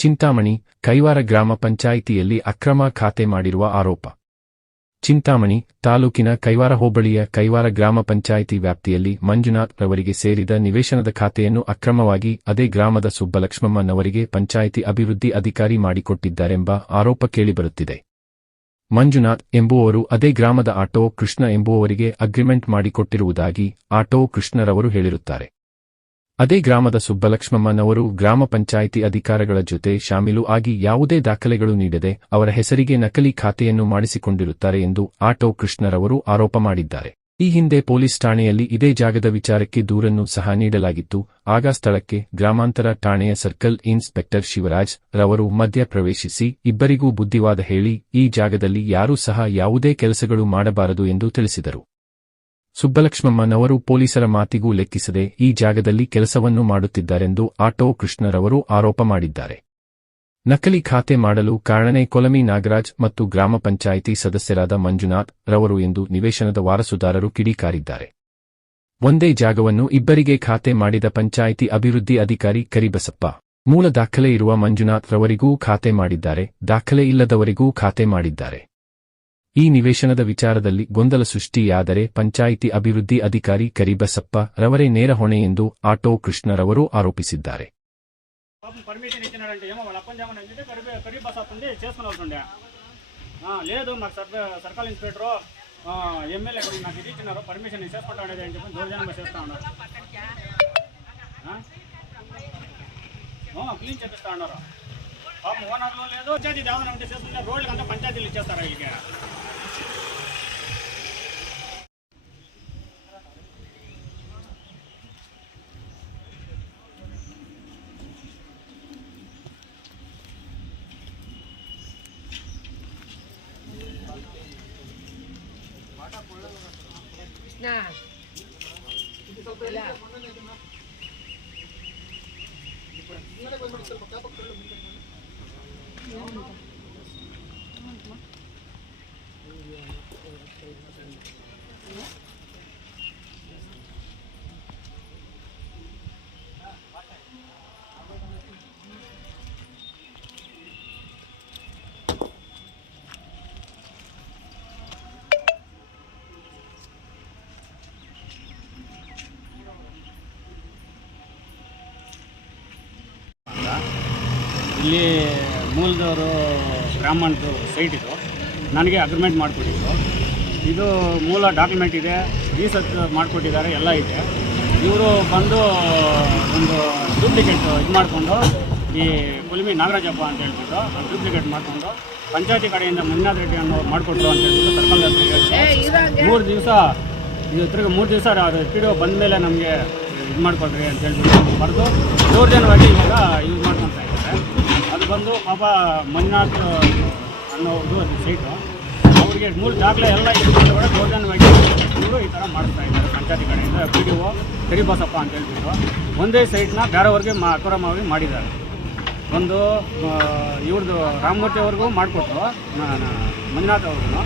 ಚಿಂತಾಮಣಿ, ಕೈವಾರ ಗ್ರಾಮ ಪಂಚಾಯಿತಿಯಲ್ಲಿ ಅಕ್ರಮ ಖಾತೆ ಮಾಡಿರುವ ಆರೋಪ. ಚಿಂತಾಮಣಿ, ತಾಲೂಕಿನ ಕೈವಾರ ಹೋಬಳಿಯ ಕೈವಾರ ಗ್ರಾಮ ಪಂಚಾಯಿತಿ ವ್ಯಾಪ್ತಿಯಲ್ಲಿ ಮಂಜುನಾಥ್ ರವರಿಗೆ ಸೇರಿದ ನಿವೇಶನದ ಖಾತೆಯನ್ನು ಅಕ್ರಮವಾಗಿ ಅದೇ ಗ್ರಾಮದ ಸುಬ್ಬಲಕ್ಷ್ಮಮ್ಮನವರಿಗೆ ಪಂಚಾಯಿತಿ ಅಭಿವೃದ್ಧಿ ಅಧಿಕಾರಿ ಮಾಡಿಕೊಟ್ಟಿದ್ದಾರೆಂಬ ಆರೋಪ ಕೇಳಿಬರುತ್ತಿದೆ. ಮಂಜುನಾಥ್ ಎಂಬುವವರು ಅದೇ ಗ್ರಾಮದ ಆಟೋ ಕೃಷ್ಣ ಎಂಬುವವರಿಗೆ ಅಗ್ರಿಮೆಂಟ್ ಮಾಡಿಕೊಟ್ಟಿರುವುದಾಗಿ ಆಟೋ ಕೃಷ್ಣರವರು ಹೇಳಿರುತ್ತಾರೆ. ಅದೇ ಗ್ರಾಮದ ಸುಬ್ಬಲಕ್ಷ್ಮಮ್ಮನವರು ಗ್ರಾಮ ಪಂಚಾಯಿತಿ ಅಧಿಕಾರಗಳ ಜೊತೆ ಶಾಮೀಲು ಆಗಿ ಯಾವುದೇ ದಾಖಲೆಗಳು ನೀಡದೆ ಅವರ ಹೆಸರಿಗೆ ನಕಲಿ ಖಾತೆಯನ್ನು ಮಾಡಿಸಿಕೊಂಡಿರುತ್ತಾರೆ ಎಂದು ಆಟೋ ಕೃಷ್ಣರವರು ಆರೋಪ ಮಾಡಿದ್ದಾರೆ. ಈ ಹಿಂದೆ ಪೊಲೀಸ್ ಠಾಣೆಯಲ್ಲಿ ಇದೇ ಜಾಗದ ವಿಚಾರಕ್ಕೆ ದೂರನ್ನು ಸಹ ನೀಡಲಾಗಿತ್ತು. ಆಗ ಸ್ಥಳಕ್ಕೆ ಗ್ರಾಮಾಂತರ ಠಾಣೆಯ ಸರ್ಕಲ್ ಇನ್ಸ್ಪೆಕ್ಟರ್ ಶಿವರಾಜ್ ರವರು ಮಧ್ಯ ಪ್ರವೇಶಿಸಿ ಇಬ್ಬರಿಗೂ ಬುದ್ಧಿವಾದ ಹೇಳಿ, ಈ ಜಾಗದಲ್ಲಿ ಯಾರೂ ಸಹ ಯಾವುದೇ ಕೆಲಸಗಳು ಮಾಡಬಾರದು ಎಂದು ತಿಳಿಸಿದರು. ಸುಬ್ಬಲಕ್ಷ್ಮಮ್ಮನವರು ಪೊಲೀಸರ ಮಾತಿಗೂ ಲೆಕ್ಕಿಸದೆ ಈ ಜಾಗದಲ್ಲಿ ಕೆಲಸವನ್ನು ಮಾಡುತ್ತಿದ್ದಾರೆಂದು ಆಟೋ ಕೃಷ್ಣರವರು ಆರೋಪ ಮಾಡಿದ್ದಾರೆ. ನಕಲಿ ಖಾತೆ ಮಾಡಲು ಕಾರಣನೇ ಕೊಲಮಿ ನಾಗರಾಜ್ ಮತ್ತು ಗ್ರಾಮ ಪಂಚಾಯಿತಿ ಸದಸ್ಯರಾದ ಮಂಜುನಾಥ್ ರವರು ಎಂದು ನಿವೇಶನದ ವಾರಸುದಾರರು ಕಿಡಿಕಾರಿದ್ದಾರೆ. ಒಂದೇ ಜಾಗವನ್ನು ಇಬ್ಬರಿಗೆ ಖಾತೆ ಮಾಡಿದ ಪಂಚಾಯಿತಿ ಅಭಿವೃದ್ಧಿ ಅಧಿಕಾರಿ ಕರಿಬಸಪ್ಪ. ಮೂಲ ದಾಖಲೆ ಇರುವ ಮಂಜುನಾಥ್ ರವರಿಗೂ ಖಾತೆ ಮಾಡಿದ್ದಾರೆ, ದಾಖಲೆ ಇಲ್ಲದವರಿಗೂ ಖಾತೆ ಮಾಡಿದ್ದಾರೆ. ಈ ನಿವೇಶನದ ವಿಚಾರದಲ್ಲಿ ಗೊಂದಲ ಸೃಷ್ಟಿಯಾದರೆ ಪಂಚಾಯಿತಿ ಅಭಿವೃದ್ಧಿ ಅಧಿಕಾರಿ ಕರಿಬಸಪ್ಪ ರವರೇ ನೇರ ಹೊಣೆ ಎಂದು ಆಟೋ ಕೃಷ್ಣರವರು ಆರೋಪಿಸಿದ್ದಾರೆ. పాపం ఓనర్లు లేదు వచ్చేది రోడ్లకంతా పంచాయతీలు ఇచ్చేస్తారు వీళ్ళకి ಇಲ್ಲಿ ಮೂಲದವರು ಬ್ರಾಹ್ಮಣದು ಸೈಟ್ ಇದು. ನನಗೆ ಅಗ್ರಿಮೆಂಟ್ ಮಾಡಿಕೊಟ್ಟಿದ್ದು ಇದು ಮೂಲ ಡಾಕ್ಯುಮೆಂಟ್ ಇದೆ. ರೀಸರ್ಚ್ ಮಾಡಿಕೊಟ್ಟಿದ್ದಾರೆ ಎಲ್ಲ ಇದೆ. ಇವರು ಬಂದು ಒಂದು ಡೂಪ್ಲಿಕೇಟ್ ಇದು ಮಾಡಿಕೊಂಡು ಈ ಕುಲಿಮಿ ನಾಗರಾಜಪ್ಪ ಅಂತ ಹೇಳ್ಬಿಟ್ಟು ಡೂಪ್ಲಿಕೇಟ್ ಮಾಡಿಕೊಂಡು ಪಂಚಾಯತಿ ಕಡೆಯಿಂದ ಮಂಜುನಾಥ್ ರೆಡ್ಡಿ ಅನ್ನೋರು ಮಾಡಿಕೊಟ್ರು ಅಂತ ಹೇಳ್ಬಿಟ್ಟು ಸರ್ಕಲ್ ಮೂರು ದಿವಸ ಇದು ತಿರ್ಗಿ ಮೂರು ದಿವಸ ಪಿ ಡಿ ಒ ಬಂದ ಮೇಲೆ ನಮಗೆ ಇದು ಮಾಡಿಕೊಡ್ರಿ ಅಂತ ಹೇಳ್ಬಿಟ್ಟು ಬರೆದು ದೌರ್ಜನ್ಯವಾಗಿ ಇವಾಗ ಅದು ಬಂದು ಪಾಪ ಮಂಜುನಾಥ್ ಅನ್ನೋದು ಅದು ಸೈಟು ಅವರಿಗೆ ಮೂರು ದಾಖಲೆ ಎಲ್ಲ ಇದ್ದು ಕೂಡ ದೌರ್ಜನ್ಯವಾಗಿ ಇವರು ಈ ಥರ ಮಾಡ್ತಾ ಇದ್ದಾರೆ. ಪಂಚಾಯತಿ ಕಡೆಯಿಂದ ಪಿ ಡಿ ಒ ಕರಿಬಸಪ್ಪ ಅಂತ ಹೇಳ್ಬಿಟ್ಟು. ಒಂದೇ ಸೈಟ್ನ ಬೇರೆಯವ್ರಿಗೆ ಮಾ, ಅಕ್ರಮವಾಗಿ ಮಾಡಿದ್ದಾರೆ. ಒಂದು ಇವ್ರದ್ದು ರಾಮಮೂರ್ತಿ ಅವ್ರಿಗೂ ಮಾಡಿಕೊಟ್ಟು ಮಂಜುನಾಥ್ ಅವ್ರಿಗೂ,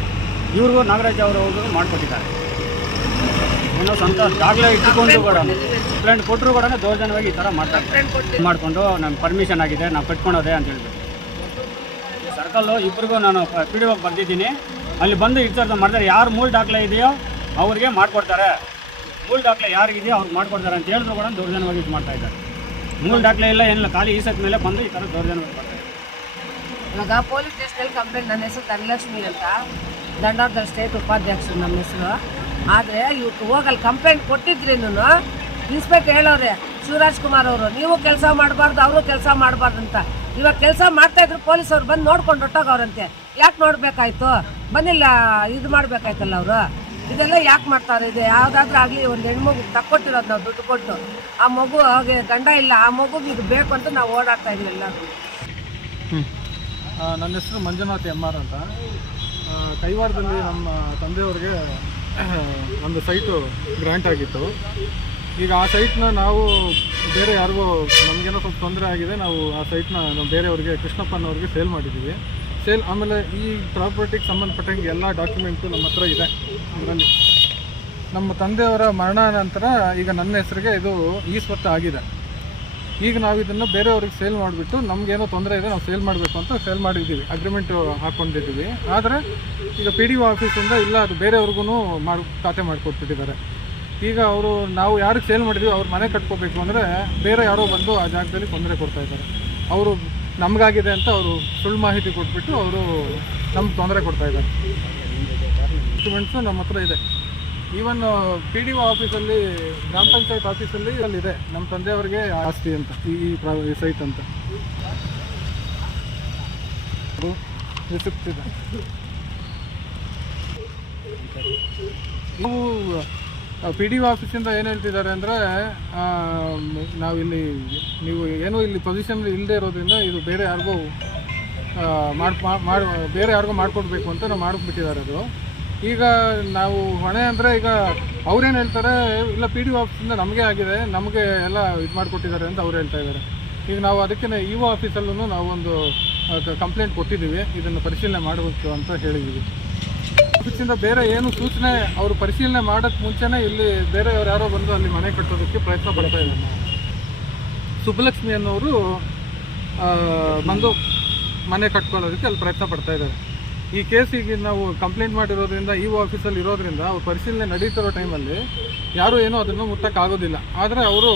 ಇವ್ರಿಗೂ ನಾಗರಾಜ್ ಅವರವ್ರಿಗೂ ಮಾಡಿಕೊಟ್ಟಿದ್ದಾರೆ. ಏನೋ ಸ್ವಂತ ದಾಖಲೆ ಇಟ್ಟುಕೊಂಡು ಕೂಡ. ಕಂಪ್ಲೇಂಟ್ ಕೊಟ್ಟರು ಕೂಡ ದೌರ್ಜನ್ಯವಾಗಿ ಈ ಥರ ಮಾಡ್ತಾರೆ ಮಾಡಿಕೊಂಡು ನಮ್ಮ ಪರ್ಮಿಷನ್ ಆಗಿದೆ ನಾವು ಕಟ್ಕೊಳೋದೆ ಅಂತ ಹೇಳ್ಬಿಟ್ಟು. ಸರ್ಕಲ್ಲು ಇಬ್ಬರಿಗೂ ನಾನು ಪಿ ಡಿ ಬರ್ದಿದ್ದೀನಿ. ಅಲ್ಲಿ ಬಂದು ವಿಚಾರ ಮಾಡ್ತಾರೆ ಯಾರು ಮೂಲ ದಾಖಲೆ ಇದೆಯೋ ಅವ್ರಿಗೆ ಮಾಡಿಕೊಡ್ತಾರೆ. ಮೂಲ ದಾಖಲೆ ಯಾರಿಗಿದೆಯೋ ಅವ್ರಿಗೆ ಮಾಡಿಕೊಡ್ತಾರೆ ಅಂತ ಹೇಳಿದ್ರು ಕೂಡ ದೌರ್ಜನ್ಯವಾಗಿ ಇದು ಮಾಡ್ತಾ ಇದ್ದಾರೆ. ಮೂಲ ದಾಖಲೆ ಇಲ್ಲ ಏನಿಲ್ಲ ಖಾಲಿ ಈ ಸತ್ ಮೇಲೆ ಬಂದು ಈ ಥರ ದೌರ್ಜನ್ಯವಾಗಿ ಮಾಡ್ತಾರೆ ಇವಾಗ ಪೊಲೀಸ್ ಸ್ಟೇಷನಲ್ಲಿ ಕಂಪ್ಲೇಂಟ್ ನನ್ನ ಹೆಸರು ಧನಲಕ್ಷ್ಮಿ ಅಂತ. ದಂಡಾರ್ಧ ಸ್ಟೇಟ್ ಉಪಾಧ್ಯಕ್ಷರು ನಮ್ಮ ಹೆಸರು. ಆದರೆ ಇವತ್ತು ಹೋಗಲ್ಲಿ ಕಂಪ್ಲೇಂಟ್ ಕೊಟ್ಟಿದ್ರೇನು ಇನ್ಸ್ಪೆಕ್ಟರ್ ಹೇಳೋರೆ ಶಿವರಾಜ್ ಕುಮಾರ್ ಅವರು, ನೀವು ಕೆಲಸ ಮಾಡಬಾರ್ದು, ಅವರು ಕೆಲಸ ಮಾಡಬಾರ್ದು ಅಂತ. ಇವಾಗ ಕೆಲಸ ಮಾಡ್ತಾ ಇದ್ರು ಪೊಲೀಸ್ ಅವ್ರು ಬಂದು ನೋಡ್ಕೊಂಡು ಹೊಟ್ಟೋಗವ್ರಂತೆ. ಯಾಕೆ ನೋಡ್ಬೇಕಾಯ್ತು? ಬಂದಿಲ್ಲ, ಇದು ಮಾಡ್ಬೇಕಾಯ್ತಲ್ಲ ಅವರು? ಇದೆಲ್ಲ ಯಾಕೆ ಮಾಡ್ತಾರೆ? ಇದು ಯಾವುದಾದ್ರೂ ಆಗಲಿ ಒಂದು ಹೆಣ್ಮಗು ತಕ್ಕೊಟ್ಟಿರೋದು ನಾವು ದುಡ್ಡು ಕೊಟ್ಟು, ಆ ಮಗು ಹಾಗೆ ಗಂಡ ಇಲ್ಲ, ಆ ಮಗುಗೆ ಇದು ಬೇಕು ಅಂತ ನಾವು ಓಡಾಡ್ತಾ ಇದೀವಿ ಎಲ್ಲರೂ. ನನ್ನ ಹೆಸರು ಮಂಜುನಾಥ್ ಎಂ ಆರ್ ಅಂತ ಕೈವಾರದಲ್ಲಿ ನಮ್ಮ ತಂದೆಯವ್ರಿಗೆ, ಒಂದು ಸೈಟು ಗ್ರ್ಯಾಂಟ್ ಆಗಿತ್ತು. ಈಗ ಆ ಸೈಟ್ನ ನಾವು ಬೇರೆ ಯಾರಿಗೂ ನಮಗೇನೋ ಸ್ವಲ್ಪ ತೊಂದರೆ ಆಗಿದೆ, ನಾವು ಆ ಸೈಟ್ನ ನಾವು ಬೇರೆಯವ್ರಿಗೆ, ಕೃಷ್ಣಪ್ಪನವ್ರಿಗೆ ಸೇಲ್ ಮಾಡಿದ್ದೀವಿ. ಸೇಲ್ ಆಮೇಲೆ ಈ ಪ್ರಾಪರ್ಟಿಗೆ ಸಂಬಂಧಪಟ್ಟಂಗೆ ಎಲ್ಲ ಡಾಕ್ಯುಮೆಂಟ್ಸು ನಮ್ಮ ಹತ್ರ ಇದೆ. ಅದರಲ್ಲಿ ನಮ್ಮ ತಂದೆಯವರ ಮರಣ ನಂತರ ಈಗ ನನ್ನ ಹೆಸರಿಗೆ ಇದು ಈ ಸ್ವತ್ತು ಆಗಿದೆ. ಈಗ ನಾವು ಇದನ್ನು ಬೇರೆಯವ್ರಿಗೆ ಸೇಲ್ ಮಾಡಿಬಿಟ್ಟು ನಮಗೇನೋ ತೊಂದರೆ ಇದೆ, ನಾವು ಸೇಲ್ ಮಾಡಬೇಕು ಅಂತ ಸೇಲ್ ಮಾಡಿದ್ದೀವಿ. ಅಗ್ರಿಮೆಂಟ್ ಹಾಕ್ಕೊಂಡಿದ್ದೀವಿ ಆದರೆ ಈಗ ಪಿ ಡಿ ಒ ಆಫೀಸಿಂದ ಇಲ್ಲ, ಅದು ಬೇರೆಯವ್ರಿಗೂ ಮಾಡಿ, ಖಾತೆ ಮಾಡಿಕೊಟ್ಬಿಟ್ಟಿದ್ದಾರೆ. ಈಗ ಅವರು ನಾವು ಯಾರಿಗೆ ಸೇಲ್ ಮಾಡಿದ್ವಿ, ಅವ್ರ ಮನೆ ಕಟ್ಕೋಬೇಕು ಅಂದರೆ ಬೇರೆ ಯಾರೋ ಬಂದು ಆ ಜಾಗದಲ್ಲಿ ತೊಂದರೆ ಕೊಡ್ತಾ ಇದ್ದಾರೆ. ಅವರು ನಮಗಾಗಿದೆ ಅಂತ ಅವರು ಸುಳ್ಳು ಮಾಹಿತಿ ಕೊಟ್ಬಿಟ್ಟು ಅವರು ನಮ್ಗೆ ತೊಂದರೆ ಕೊಡ್ತಾ ಇದ್ದಾರೆ. ಡಾಕ್ಯುಮೆಂಟ್ಸು ನಮ್ಮ ಹತ್ರ ಇದೆ. ಈವನ್ ಪಿ ಡಿ ಒ ಆಫೀಸಲ್ಲಿ ಗ್ರಾಮ ಪಂಚಾಯತ್ ಆಫೀಸಲ್ಲಿ ಅಲ್ಲಿದೆ ನಮ್ಮ ತಂದೆಯವ್ರಿಗೆ ಆಸ್ತಿ ಅಂತ, ಈ ಸೈಟ್ ಅಂತ. ಸಿಗ್ತಿದೆ. ಪಿ ಡಿ ಒ ಆಫೀಸಿಂದ ಏನು ಹೇಳ್ತಿದ್ದಾರೆ ಅಂದರೆ ನಾವಿಲ್ಲಿ ನೀವು ಏನೋ ಇಲ್ಲಿ ಪೊಸಿಷನ್ ಇಲ್ಲದೆ ಇರೋದ್ರಿಂದ ಇದು ಬೇರೆ ಯಾರಿಗೂ ಮಾಡಿ ಮಾಡಿ, ಬೇರೆ ಯಾರಿಗೂ ಮಾಡಿಕೊಡ್ಬೇಕು ಅಂತ ನಾವು ಮಾಡಿಬಿಟ್ಟಿದ್ದಾರೆ ಅದು. ಈಗ ನಾವು ಹೊಣೆ ಅಂದರೆ ಈಗ ಅವ್ರೇನು ಹೇಳ್ತಾರೆ, ಇಲ್ಲ ಪಿ ಡಿ ಒ ಆಫೀಸಿಂದ ನಮಗೆ ಆಗಿದೆ, ನಮಗೆ ಎಲ್ಲ ಇದು ಮಾಡಿಕೊಟ್ಟಿದ್ದಾರೆ ಅಂತ ಅವ್ರು ಹೇಳ್ತಾ ಇದ್ದಾರೆ. ಈಗ ನಾವು ಅದಕ್ಕೆ ಇ ಒ ಆಫೀಸಲ್ಲೂ ನಾವೊಂದು ಕಂಪ್ಲೇಂಟ್ ಕೊಟ್ಟಿದ್ದೀವಿ, ಇದನ್ನು ಪರಿಶೀಲನೆ ಮಾಡಬೇಕು ಅಂತ ಹೇಳಿದ್ದೀವಿ. ಆಫೀಸಿಂದ ಬೇರೆ ಏನು ಸೂಚನೆ ಅವರು ಪರಿಶೀಲನೆ ಮಾಡೋಕ್ಕೆ ಮುಂಚೆನೇ ಇಲ್ಲಿ ಬೇರೆಯವ್ರು ಯಾರೋ ಬಂದು ಅಲ್ಲಿ ಮನೆ ಕಟ್ಟೋದಕ್ಕೆ ಪ್ರಯತ್ನ ಪಡ್ತಾ ಇದ್ದಾರೆ. ಸುಬ್ಬಲಕ್ಷ್ಮಿ ಅನ್ನೋರು ಬಂದು ಮನೆ ಕಟ್ಕೊಳ್ಳೋದಕ್ಕೆ ಅಲ್ಲಿ ಪ್ರಯತ್ನ ಪಡ್ತಾ ಇದ್ದಾರೆ. ಈ ಕೇಸಿಗೆ ನಾವು ಕಂಪ್ಲೇಂಟ್ ಮಾಡಿರೋದ್ರಿಂದ ಒ ಆಫೀಸಲ್ಲಿ ಇರೋದ್ರಿಂದ ಅವ್ರು ಪರಿಶೀಲನೆ ನಡೀತಿರೋ ಟೈಮಲ್ಲಿ ಯಾರೂ ಏನೂ ಅದನ್ನು ಮುಟ್ಟಕ್ಕಾಗೋದಿಲ್ಲ. ಆದರೆ ಅವರು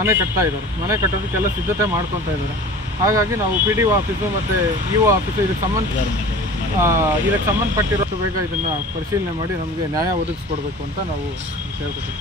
ಮನೆ ಕಟ್ತಾ ಇದ್ದಾರೆ. ಮನೆ ಕಟ್ಟೋದಕ್ಕೆಲ್ಲ ಸಿದ್ಧತೆ ಮಾಡ್ಕೊತಾ ಇದ್ದಾರೆ. ಹಾಗಾಗಿ ನಾವು ಪಿ ಡಿ ಒ ಆಫೀಸು ಮತ್ತು ಇ ಒ ಆಫೀಸು ಇದಕ್ಕೆ ಸಂಬಂಧ ಇದಕ್ಕೆ ಸಂಬಂಧಪಟ್ಟಿರೋ ಬೇಗ ಇದನ್ನು ಪರಿಶೀಲನೆ ಮಾಡಿ ನಮಗೆ ನ್ಯಾಯ ಒದಗಿಸ್ಕೊಡ್ಬೇಕು ಅಂತ ನಾವು ಕೇಳ್ಕೊತೀವಿ